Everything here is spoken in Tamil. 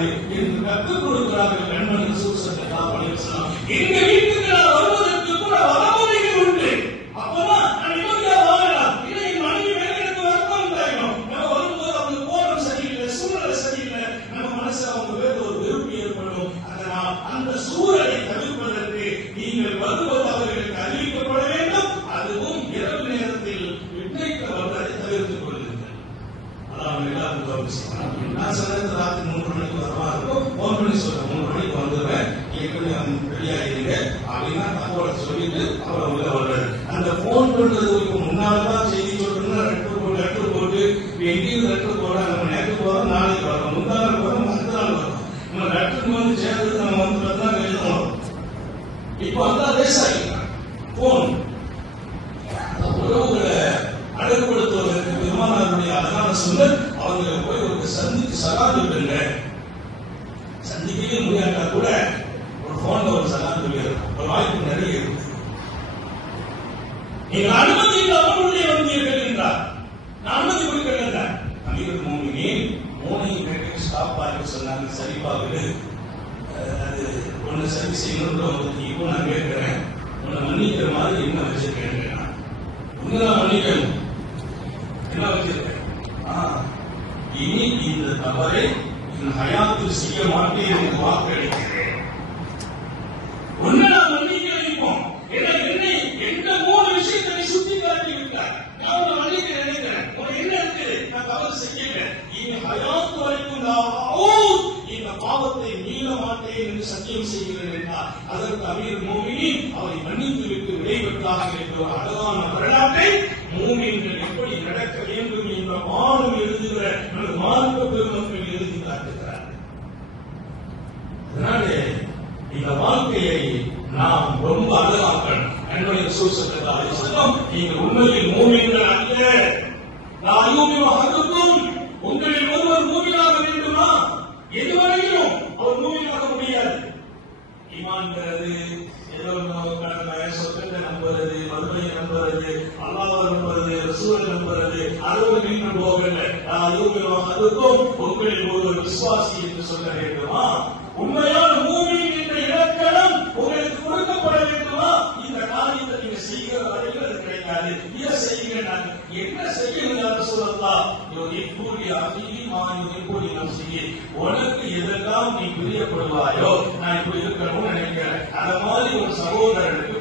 கூடாது என்று கற்றுக் கொடுக்கிறார்கள். நண்பன் ரசூல் ஸல்லல்லாஹு அலைஹி வஸல்லம் எங்க வீட்டுக்கு நான் வருவதற்கு கூட வரமுறைகள் உண்டு. அப்பதான் நான் நிம்மதியா வாழலாம். இல்லை என் மனைவி மேல எனக்கு வருத்தம் உண்டாயிடும். நம்ம வரும்போது அவங்க கோணம் சரியில்லை, சூழ்நிலை சரியில்லை, நம்ம மனசுல அவங்க வேற ஒரு வெறுப்பு ஏற்படும். அதனால் அந்த சூழலை தவிர்ப்பதற்கு நீங்கள் வருவது அவர்களுக்கு அறிவிக்கப்பட வேண்டும். அதுவும் இரவு நேரத்தில் விட்டைக்கு வருவதை தவிர்த்துக் கொள்ளுங்கள். அதான் எல்லாரும் கவனிச்சுக்கலாம். நான் சொன்னது ராத்திரி 3 மணிக்கு வரவா இருக்கும், 4 மணி சொல்றேன், 3 மணிக்கு வந்துடுறேன், ஏற்கனவே ரெடியாகிறீங்க அப்படின்னா தகவலை சொல்லிட்டு அவரை உள்ள வர்றாரு. அந்த போன் பண்றதுக்கு முன்னால்தான் செய்தி சொல்லணும்னா லெட்டர் போட்டு எங்கேயும் லெட்டர் போட நம்ம நேற்று போறோம், நாளைக்கு வரோம், முந்தாள் வரும், அடுத்த நாள் வரும். நம்ம லெட்டர் வந்து சேர்ந்து நம்ம வந்து தான் எழுதணும். இப்போ அதான் லேசாகிட்டாங்க போன். உறவுகளை அழகுபடுத்துவதற்கு பெருமானாருடைய அழகான சூழல். அவங்களை போய் ஒரு சந்திக்கு சலாம் சொல்லுங்க, சந்திக்கவே முடியாட்டா கூட ஒரு போன்ல ஒரு சலாம் சொல்லிடுற ஒரு வாய்ப்பு நிறைய இருக்கு. நீங்கள் அனுமதி இல்லாமல் உள்ளே வந்தீர்கள் என்றார். நான் அனுமதி கொடுக்கல. அமீருல் மோமினீன் மோனையும் கேட்டு ஸ்டாப் பார்க்க சொன்னாங்க. சரிப்பாகுது, அது ஒன்னு சரி செய்யணும். இப்போ நான் கேட்கிறேன், உன்னை மன்னிக்கிற மாதிரி என்ன வச்சிருக்கேன்? உன்னதான் மன்னிக்கணும். என்ன வச்சிருக்கேன்? இனி இந்த தவறை என் ஹயாத்தில் செய்ய மாட்டேன் என்று வாக்களிக்கிறேன். உன்னை நான் மன்னிக்க வைப்போம். என்னை எந்த 3 விஷயத்தை சுட்டி காட்டி விட்டார். நான் உன்னை மன்னிக்க நினைக்கிறேன். உனக்கு என்ன இருக்கு? நான் தவறு செய்யல. இனி ஹயாத் வரைக்கும் நான் இந்த பாவத்தை மீள மாட்டேன் என்று சத்தியம் செய்கிறேன் என்றார். அதற்கு அமீர் மோமினீன் அவரை மன்னித்து விட்டு விடைபெற்றார்கள் என்ற ஒரு அழகான வரலாற்றை மூமின்கள் எப்படி நடக்க வேண்டும் என்ற வானம் எழுதுகிற மார்க்க பெருமக்கள் எழுதி காட்டுகிறார். அதனாலே இந்த வாழ்க்கையை நாம் ரொம்ப அழகாக்கணும். அன்புடைய ரசூல் ஸல்லல்லாஹு அலைஹி வஸல்லம் நீங்கள் உண்மையில் மூமின்கள் அல்ல. நான் யூமினுக்கும் உங்களில் ஒருவர் மூமினாக வேண்டுமா? எதுவரையிலும் அவர் மூமினாக முடியாது. ஈமான்ங்கிறது ஏதோ சொற்களை நம்புறது, மறுமையை நம்புறது, அல்லாஹ்வை நம்புறது, ரசூலை நம்புறது, அதோடு நின்று போகல. அதுக்கும் உங்களில் ஒருவர் விசுவாசி என்று சொல்ல வேண்டுமா? உண்மையான மூமின் என்ற இலக்கணம் உங்களுக்கு கொடுக்கப்பட வேண்டுமா? இந்த காரியத்தை நீங்க செய்கிற வரையில் அது கிடைக்காது. இதை செய்யுங்க. நான் என்ன செய்யணும் சொல்லலாம். உனக்கு எதெல்லாம் நீ பிரியப்படுவாயோ, நான் இப்படி இருக்கணும்னு நினைக்கிறேன், அந்த மாதிரி ஒரு சகோதரனுக்கு